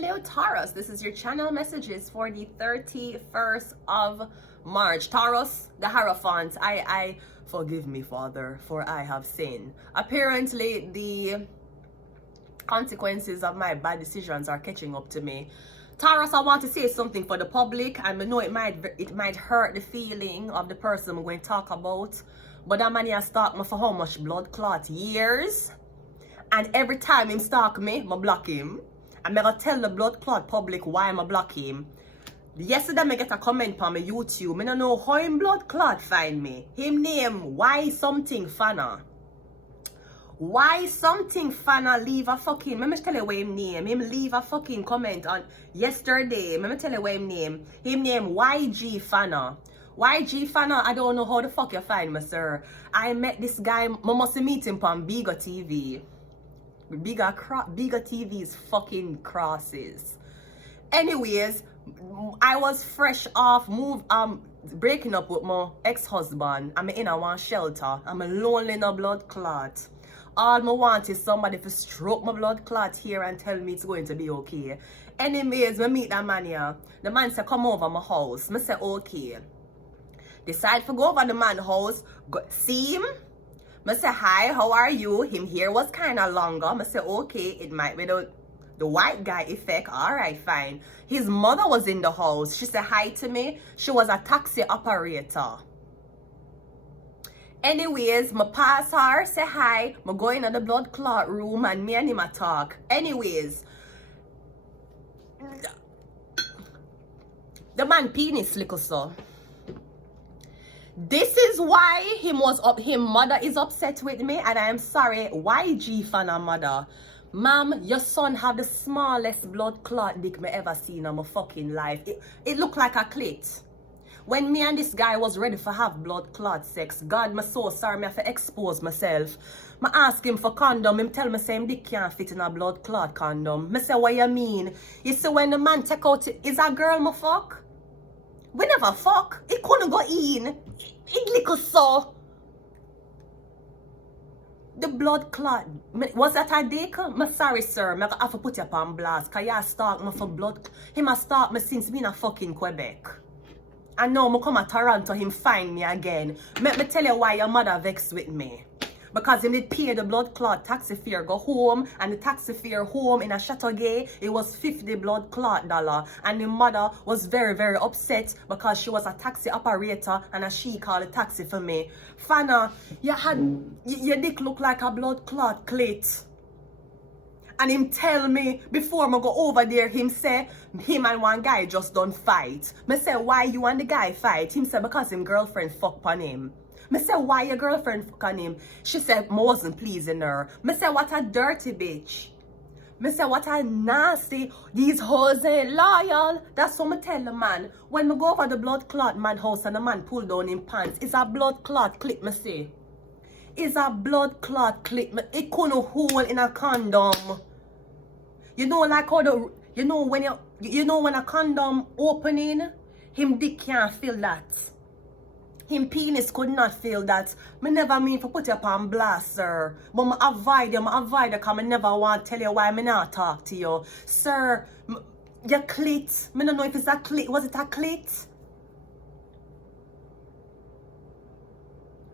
Hello Taurus, this is your channel messages for the 31st of March. Taurus, the Hierophant, I forgive me, Father, for I have sinned. Apparently the consequences of my bad decisions are catching up to me. Taurus, I want to say something for the public, and I know it might hurt the feeling of the person I'm going to talk about, but that man has stalked me for how much blood clot years, and every time him stalk me, I block him. I'm gonna tell the blood clot public why I'm block him. Yesterday I get a comment on my YouTube. I don't know how him blood clot find me. Him name why something fanna. Why something fanna leave a fucking, let me tell you what him name. Him leave a fucking comment on yesterday. Let me tell you what him name. Him name YG Fanna. YG Fanna, I don't know how the fuck you find me, sir. I met this guy, I must meet him on Bigger TV. Bigger TV's fucking crosses. Anyways, I was fresh off breaking up with my ex-husband. I'm in a one shelter. I'm a lonely in a blood clot. All I want is somebody to stroke my blood clot here and tell me it's going to be okay. Anyways, we meet that man here. The man said, come over my house. I said, okay. Decide to go over the man's house. See him? I say, hi, how are you? Him hair was kind of longer. I say, okay, it might be the white guy effect. All right, fine. His mother was in the house. She said hi to me. She was a taxi operator. Anyways, I pass her, say hi. I go in the blood clot room and me and him a talk. Anyways, the man penis little so. This is why him mother is upset with me, and I am sorry. YG Fanna mother. Ma'am, your son have the smallest blood clot dick me ever seen in my fucking life. It looked like a clit. When me and this guy was ready for have blood clot sex, God, me so sorry, me have to expose myself. I ask him for condom, him tell me same dick can't fit in a blood clot condom. Me say, what you mean? You see when the man take out, is a girl my fuck? We never fuck. It couldn't go in. It little so. The blood clot. Was that a dick? I'm sorry, sir. I have to put you up on blast. Because you stalk me for blood. Him has stalked me since me in a fucking Quebec. And now I come to Toronto, him find me again. Let me tell you why your mother vexed with me. Because he did pay the blood clot taxi fare go home, and the taxi fare home in a Chateauguay, it was $50 blood clot dollar. And the mother was very, very upset because she was a taxi operator and she called a taxi for me. Fanna, your dick look like a blood clot clit. And him tell me, before I go over there, him say, him and one guy just don't fight. Me say, why you and the guy fight? Him say, because him girlfriend fuck on him. Me say, why your girlfriend fuck on him? She said, I wasn't pleasing her. Me say, what a dirty bitch. Me say, what a nasty. These hoes ain't loyal. That's what me tell the man. When me go over the blood clot man house and the man pull down him pants, it's a blood clot clip, me say. It's a blood clot clip. It couldn't hold in a condom. You know, like how the, you know when a condom opening, him dick can't feel that. Him penis could not feel that. Me never mean for put you up on blast, sir. But I avoid you because I never want to tell you why me not talk to you. Sir, your clit. Me don't know if it's a clit. Was it a clit?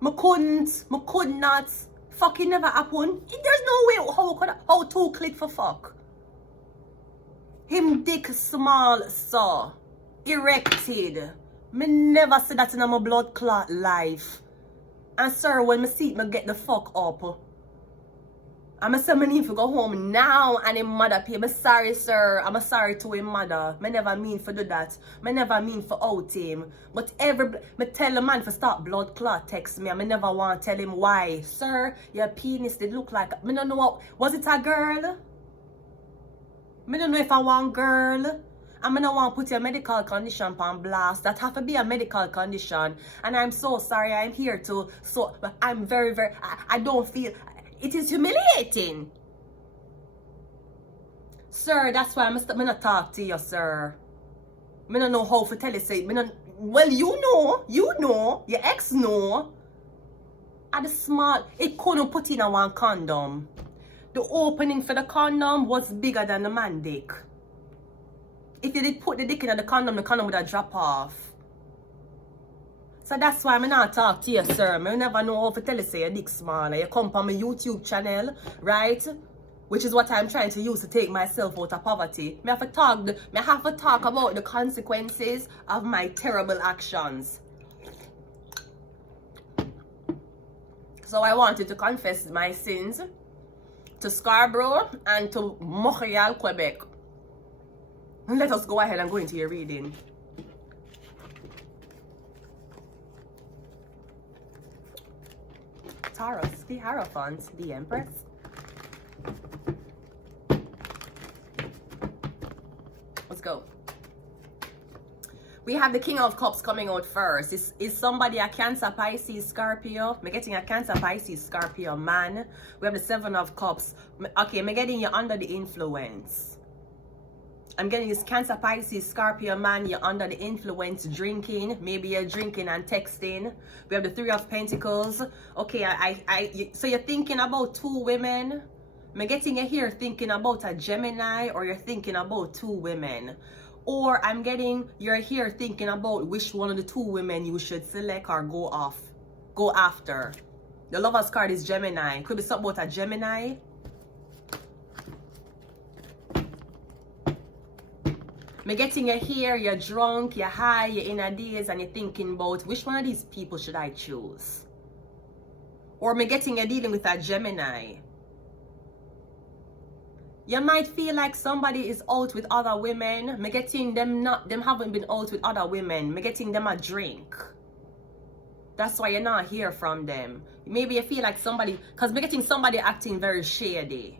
Me could not. Fucking never happen. There's no way how two clit for fuck. Him dick small, so erected. Me never said that in my blood clot life. And sir, when me see it, me get the fuck up. I'm say me need to go home now and him mother pay. Me sorry, sir. I'm sorry to him mother. Me never mean for do that. Me never mean for out him. But me tell the man for stop blood clot text me. I never want to tell him why. Sir, your penis did look like, me don't know what, was it a girl? Me don't know if I want girl. I'm gonna want to put your medical condition on blast. That have to be a medical condition. And I'm so sorry I'm here to, but I'm very, very, I don't feel, it is humiliating. Sir, that's why I'm not talk to you, sir. I don't know how to tell you, say, well, you know, your ex know. At the small, it couldn't put in a one condom. The opening for the condom was bigger than the man dick. if you did put the dick in the condom would have drop off. So that's why I not talk to you, sir. I never know how to tell you say your dick small. You come on my YouTube channel, right? Which is what I'm trying to use to take myself out of poverty. I have to talk about the consequences of my terrible actions. So I wanted to confess my sins to Scarborough and to Montreal, Quebec. Let us go ahead and go into your reading. Taurus, the Hierophant, the Empress. Let's go. We have the King of Cups coming out first. Is somebody a Cancer, Pisces, Scorpio? I'm getting a Cancer, Pisces, Scorpio man. We have the Seven of Cups. Okay, I'm getting you under the influence. I'm getting this Cancer, Pisces, Scorpio man. You're under the influence, drinking. Maybe you're drinking and texting. We have the Three of Pentacles. Okay, so you're thinking about two women. I'm getting you here thinking about a Gemini, or you're thinking about two women. Or I'm getting you're here thinking about which one of the two women you should select or go after. The Lover's card is Gemini. Could be something about a Gemini. I'm getting you here, you're drunk, you're high, you're in a daze, and you're thinking about which one of these people should I choose. Or I'm getting you dealing with a Gemini. You might feel like somebody is out with other women. I'm getting them haven't been out with other women. I'm getting them a drink. That's why you're not hear from them. Maybe you feel like somebody, because I'm getting somebody acting very shady.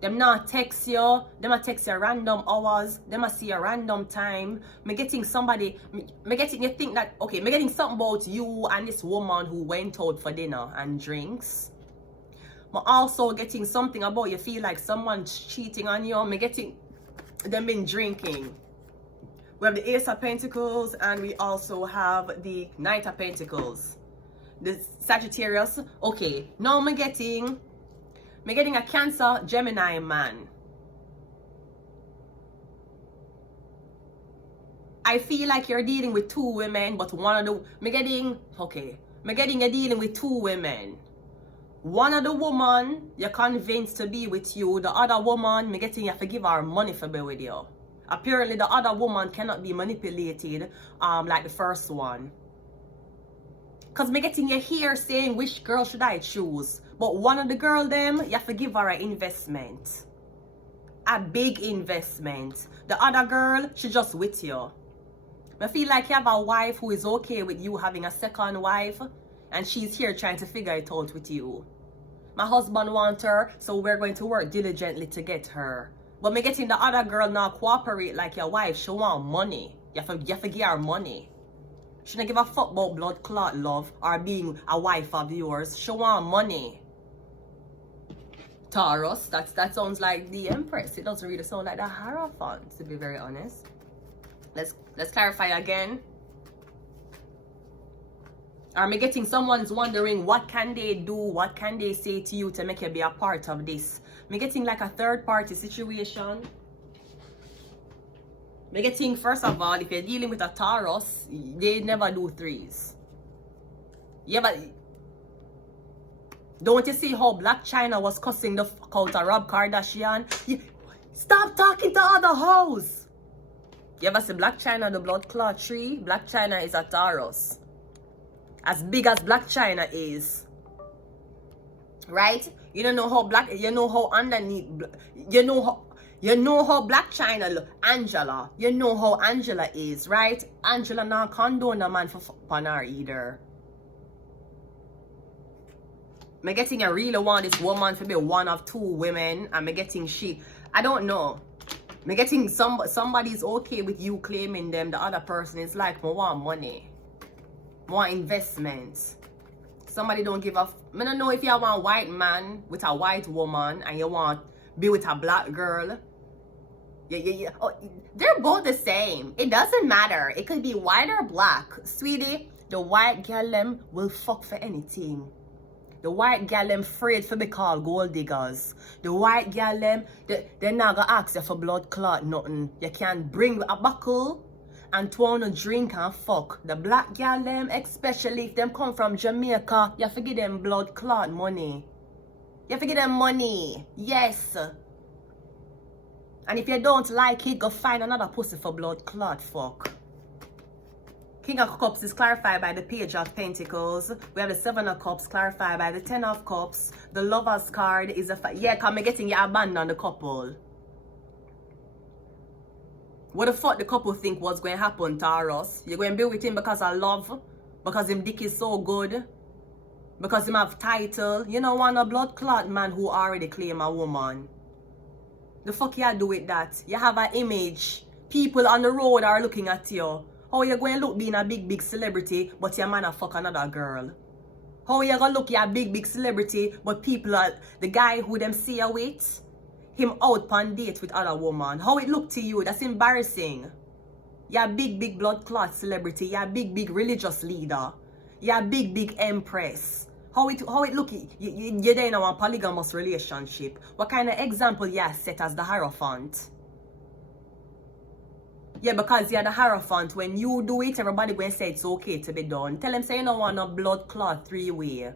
Them not text you. Them a text you random hours. Them a see a random time. I'm getting somebody, I'm getting you think that, okay, I'm getting something about you and this woman who went out for dinner and drinks. I'm also getting something about you feel like someone's cheating on you. I'm getting them been drinking. We have the Ace of Pentacles and we also have the Knight of Pentacles. The Sagittarius. Okay, now I'm getting a Cancer, Gemini man. I feel like you're dealing with two women, but one of the I'm getting you're dealing with two women. One of the woman you're convinced to be with you. The other woman, I'm getting you have to give her money for be with you. Apparently the other woman cannot be manipulated like the first one. Because I'm getting you here saying which girl should I choose. But one of the girl them, you have to give her an investment. A big investment. The other girl, she just with you. I feel like you have a wife who is okay with you having a second wife. And she's here trying to figure it out with you. My husband wants her, so we're going to work diligently to get her. But me getting the other girl now cooperate like your wife. She want money. You have to give her money. She don't give a fuck about blood clot love or being a wife of yours. She want money. Taurus, that sounds like the Empress. It doesn't really sound like the Hierophant, to be very honest. Let's clarify again. Are me getting someone's wondering what can they do, what can they say to you to make you be a part of this? Me getting like a third party situation. Me getting, first of all, if you're dealing with a Taurus, they never do threes. Yeah, but don't you see how Black China was cussing the fuck out of Rob Kardashian? Stop talking to other hoes. You ever see Black China, the blood clot tree? Black China is a Taurus. As big as Black China is, right? You don't know how underneath, you know how Black China look. Angela, you know how Angela is, right? Angela not condone a man for fuck on her either. Me getting I really want this woman to be one of two women, and me getting I don't know. Me getting somebody's okay with you claiming them. The other person is like, me want money. More investments. Somebody don't give a I don't know if you want a white man with a white woman and you want be with a black girl. Yeah. Oh, they're both the same. It doesn't matter. It could be white or black. Sweetie, the white girl them will fuck for anything. The white gal them afraid for be called gold diggers. The white gal them, they not gonna ask you for blood clot, nothing. You can bring a buckle and to a drink and fuck. The black gal them, especially if them come from Jamaica, you have to give them blood clot money. You have to give them money. Yes. And if you don't like it, go find another pussy for blood clot fuck. King of Cups is clarified by the Page of Pentacles. We have the Seven of Cups clarified by the Ten of Cups. The Lover's card is a... Yeah, come getting you abandon the couple. What the fuck the couple think was going to happen, Taurus? You're going to be with him because of love? Because him dick is so good? Because him have title? You don't want a blood clot man who already claim a woman. The fuck you do with that? You have an image. People on the road are looking at you. How you going to look being a big celebrity, but your man a fuck another girl? How you going to look you're a big celebrity, but people are, the guy who them see you with, him out on date with other woman? How it look to you? That's embarrassing. You're a big blood clot celebrity. You're a big religious leader. You're a big empress. How it look? You're there in a polygamous relationship. What kind of example you set as the Hierophant? Yeah, because you're the Hierophant. When you do it, everybody going to say it's okay to be done. Tell them say you don't want a blood clot three-way.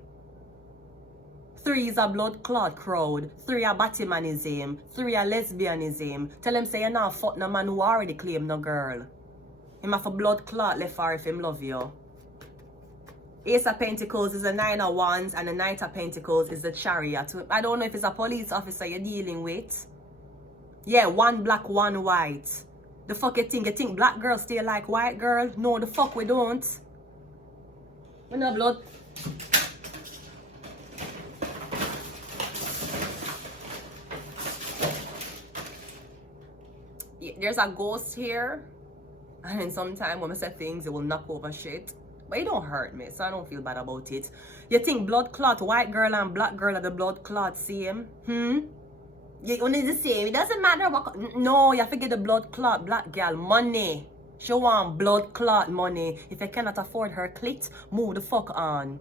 3 is a blood clot crowd. 3 a Batmanism. 3 a lesbianism. Tell them say you're not fuck no man who already claim no girl. Him have a blood clot left for if him love you. Ace of Pentacles is the 9 of Wands and the Knight of Pentacles is the Chariot. I don't know if it's a police officer you're dealing with. Yeah, 1 black, 1 white. The fuck you think? You think black girls stay like white girl? No, the fuck we don't. We no blood. Yeah, there's a ghost here. And then sometimes when I say things, it will knock over shit. But it don't hurt me, so I don't feel bad about it. You think blood clot, white girl and black girl are the blood clot same? You only the same. It doesn't matter what. No, you have to get the blood clot black girl money. She want blood clot money. If you cannot afford her clit, move the fuck on.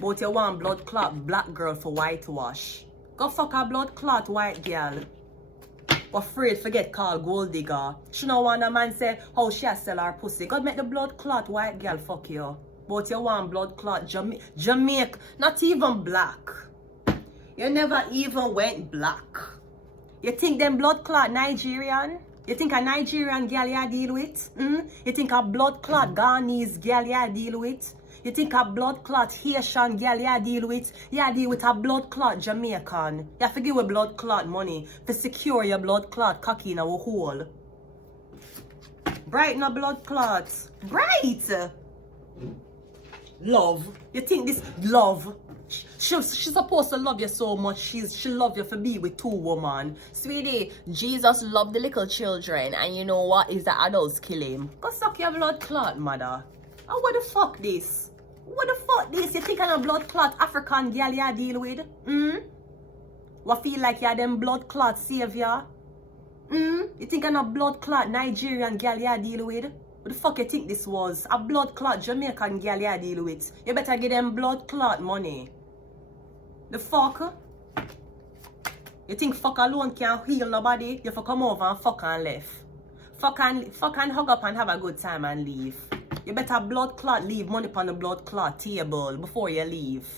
But you want blood clot black girl for whitewash. Go fuck a blood clot white girl. Afraid forget called gold digger. She no want a man say how she sell her pussy. God make the blood clot white girl fuck you. But you want blood clot Jamaica, not even black. You never even went black. You think them blood clot Nigerian? You think a Nigerian girl you deal with? You think a blood clot Ghanese girl you deal with? You think a blood clot Haitian girl you deal with? You deal with a blood clot Jamaican. You have to give a blood clot money to secure your blood clot cocky in a hole. Bright no blood clots. Bright! Love. You think this love? She's supposed to love you so much. She love you for be with 2 women. Sweetie, Jesus loved the little children. And you know what? Is the adults kill him. Go suck your blood clot, mother. Oh, what the fuck this? What the fuck this? You think I'm a blood clot African girl you deal with? What feel like you're them blood clot savior? You think I'm a blood clot Nigerian girl you deal with? What the fuck you think this was? A blood clot Jamaican girl you deal with? You better give them blood clot money. The fuck? You think fuck alone can't heal nobody? You fuck come over and fuck and left. Fuck and hug up and have a good time and leave. You better blood clot leave money on the blood clot table before you leave.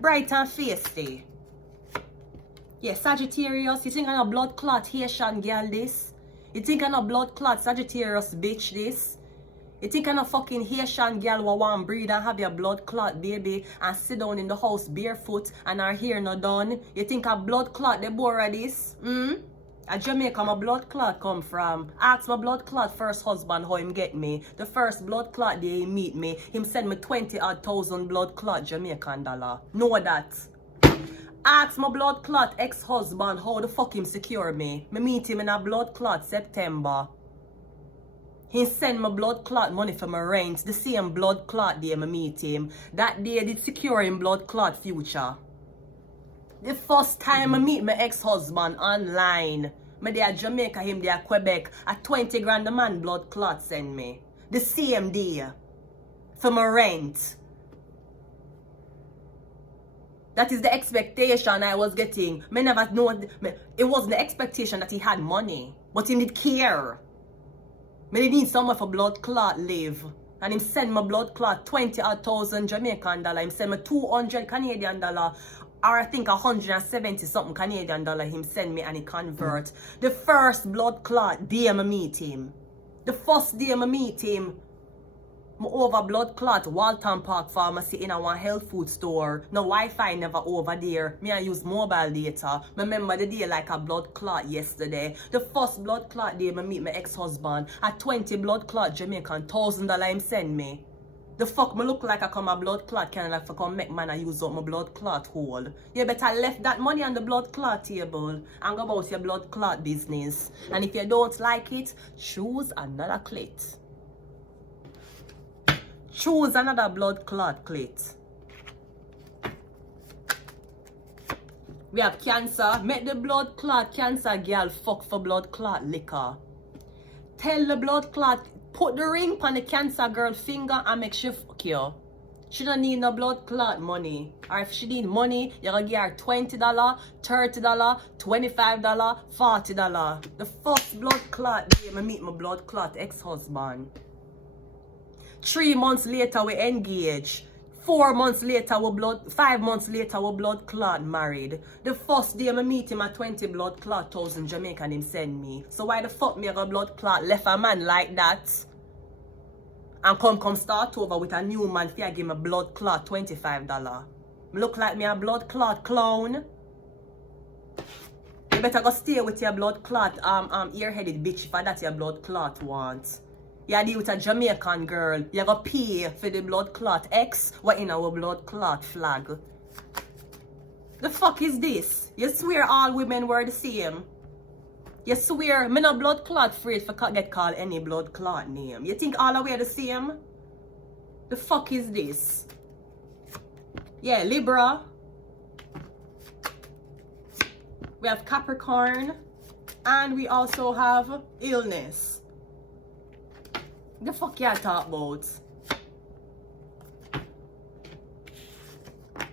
Bright and feisty. Yeah, Sagittarius, you think I'm a blood clot Haitian girl this? You think I'm a blood clot Sagittarius bitch this? You think I'm a fucking Haitian girl who want breed and have your blood clot baby and sit down in the house barefoot and her hair not done? You think a blood clot Deborah this? A Jamaica my blood clot come from. Ask my blood clot first husband how him get me. The first blood clot day he meet me, him send me 20,000 blood clot Jamaican dollar. Know that. Ask my blood clot ex-husband how the fuck him secure me. Me meet him in a blood clot September. He send my blood clot money for my rent. The same blood clot day me meet him. That day did secure him blood clot future. The first time I meet my ex-husband online. Me there Jamaica, him there Quebec. At 20 grand the man blood clot send me. The same day. For my rent. That is the expectation I was getting. Me never know. It wasn't the expectation that he had money, but he did care. Me did need someone for blood clot live. And him send my blood clot 20,000 Jamaican dollar. Him send me 200 Canadian dollar. Or I think 170 something Canadian dollar him send me and he convert. The first blood clot day I meet him. The first day I meet him. I over blood clot Walton Park Pharmacy in our health food store. No Wi-Fi never over there. Me I use mobile data. I remember the day like a blood clot yesterday. The first blood clot day I meet my ex-husband. At 20 blood clot Jamaican $1,000 him send me. The fuck me look like I come a blood clot Canada for come make man I use up my blood clot hole. You better left that money on the blood clot table and go about your blood clot business. And if you don't like it, choose another clit. Choose another blood clot clit. We have cancer. Make the blood clot cancer girl fuck for blood clot liquor. Tell the blood clot, put the ring on the cancer girl finger and make she fuck you. She don't need no blood clot money. Or if she need money, you're gonna give her $20, $30, $25, $40. The first blood clot day I meet my blood clot ex-husband. 3 months later we engage. 4 months later we blood 5 months later we blood clot married. The first day I meet him at 20 blood clot $1,000 Jamaican him send me. So why the fuck me I got blood clot left a man like that? And come start over with a new man for give me blood clot $25. Me look like me a blood clot clown. You better go stay with your blood clot ear-headed bitch if that's your blood clot wants. You deal with a Jamaican girl. You gotta pay for the blood clot X. What in our blood clot flag? The fuck is this? You swear all women were the same? You swear me no blood clot afraid for get called any blood clot name? You think all of we are the same? The fuck is this? Yeah, Libra. We have Capricorn. And we also have illness. The fuck you talk about?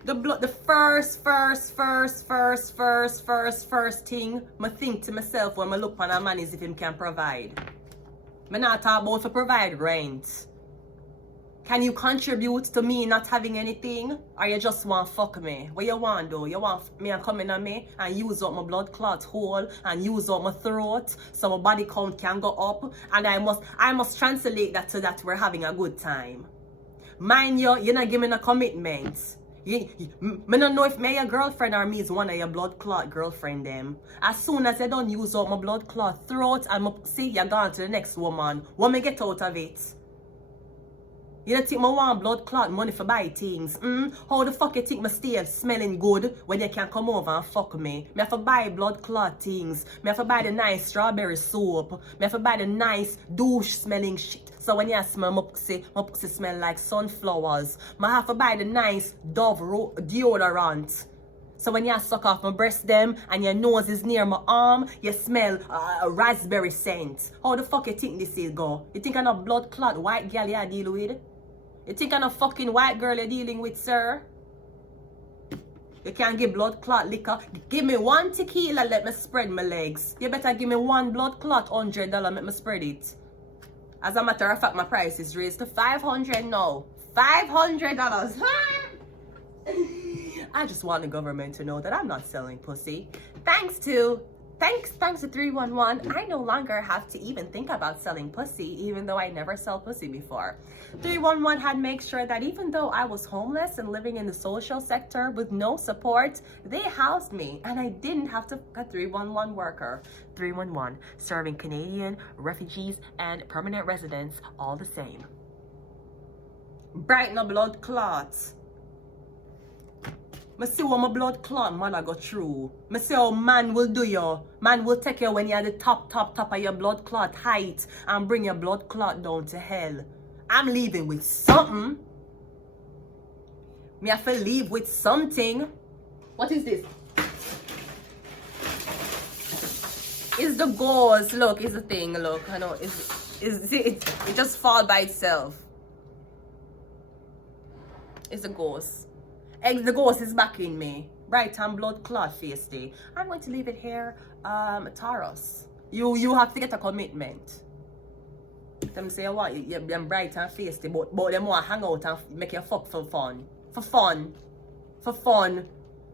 The first thing I think to myself when I look on a man is if him can provide. I not talk about to provide rent. Can you contribute to me not having anything? Or you just want fuck me? What you want though? You want me to come in on me and use up my blood clot hole and use up my throat so my body count can go up and I must translate that to that we're having a good time. Mind you, you're not giving a commitment. Me don't know if me your girlfriend or me is one of your blood clot girlfriend them. As soon as I don't use up my blood clot throat and see you're gone to the next woman, what me get out of it? You don't think I want blood clot money for buy things? How the fuck you think I stay smelling good when you can come over and fuck me? Me have to buy blood clot things. Me have to buy the nice strawberry soap. Me have to buy the nice douche smelling shit. So when you smell my pussy smell like sunflowers. Me have to buy the nice Dove deodorant. So when you suck off my breast them and your nose is near my arm, you smell a raspberry scent. How the fuck you think this is go? You think I'm a blood clot white girl you deal with? You think I'm a fucking white girl you're dealing with, sir? You can't give blood clot liquor. Give me one tequila, let me spread my legs. You better give me one blood clot $100, let me spread it. As a matter of fact, my price is raised to $500 now. $500. I just want the government to know that I'm not selling pussy. Thanks to 311, I no longer have to even think about selling pussy, even though I never sell pussy before. 311 had made sure that even though I was homeless and living in the social sector with no support, they housed me and I didn't have to a 311 worker. 311 serving Canadian refugees and permanent residents all the same. Brighten up blood clots. I see what my blood clot man I go through. I see how man will do you. Man will take you when you're at the top of your blood clot height and bring your blood clot down to hell. I'm leaving with something. Me have to leave with something. What is this? It's the gauze. Look, it's the thing. Look, I know. It just fall by itself. It's a gauze. The ghost is backing me. Right and blood clot face day. I'm going to leave it here. Taurus. You have to get a commitment. Them say what you're bright and feisty, but them want to hang out and make you fuck for fun. For fun. For fun.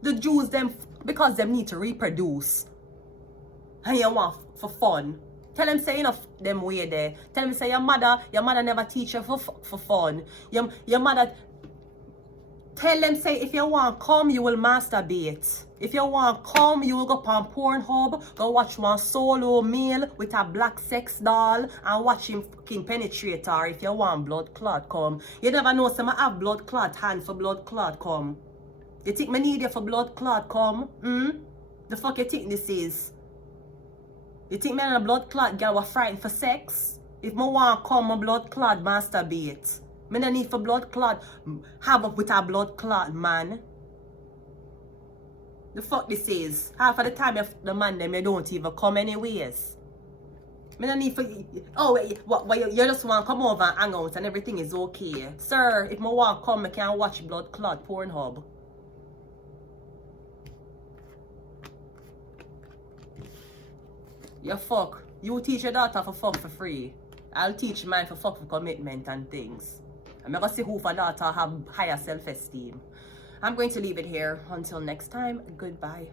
The Jews them because them need to reproduce. And you want for fun. Tell them say enough them way there. Tell them say your mother never teach you for fun. Your mother tell them say if you want come you will masturbate. If you want come you will go on Pornhub, go watch one solo male with a black sex doll and watch him fucking penetrate her. If you want blood clot come. You never know some have blood clot hand for blood clot come. You think me need you for blood clot come? The fuck you think this is? You think me and a blood clot girl were frightened for sex? If me want come, my blood clot masturbate. Me no need for blood clot have up with a blood clot man. The fuck this is? Half of the time the man them you don't even come anyways. Me no need for what you just want to come over and hang out and everything is okay. Sir, if me want come, I can watch blood clot Pornhub. You fuck. You teach your daughter for fuck for free. I'll teach mine for fuck for commitment and things. I'm gonna see who for daughter have higher self-esteem. I'm going to leave it here. Until next time, goodbye.